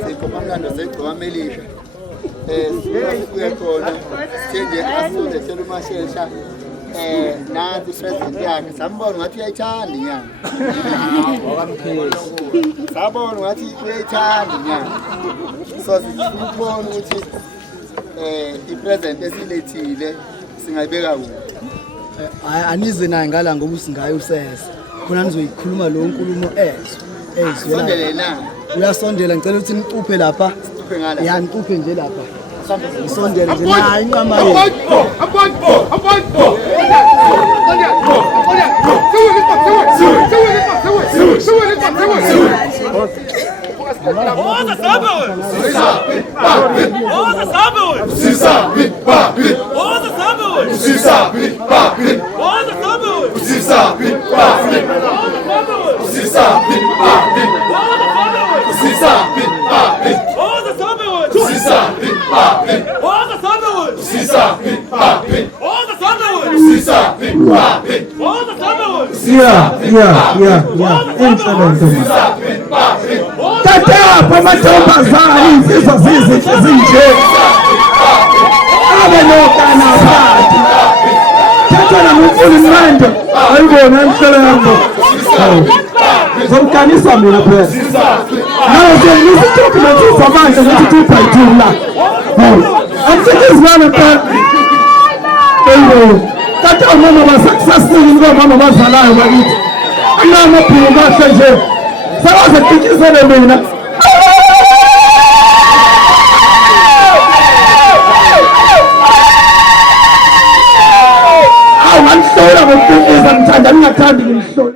Iziqhophamlando ZeGcokama Elisha. Uyakhona sithenje Shesha Mashesha nanti president yakhe sambona ngathi uyayithanda inyanga. Sabona ngathi uyayithanda inyanga. So sifuna ukuthi ipresident esilethile singayibeka kude. Anize naye ngala ngoba usingayo usesa. Khona nizoyikhuluma lo nkulumo Sondele na. Uyasondela ngicela ukuthi nicuphe lapha. Sicuphe ngala. Ya nicuphe nje lapha. Isondele nje nayo inqama yethu. Tatapha amantombazane insizwa zizinhle zinje abe nokana phansi thatha namufulumende ayibona emhleleko zomkanisa mina phela Iziqhophamlando zamanje ukuthi 2 by 2 la. Angisikizwana phela. Kade omama basakusasini ngomama bazalayo bakithi. Anamabhulu kahle nje. Sawaze tikizele mina.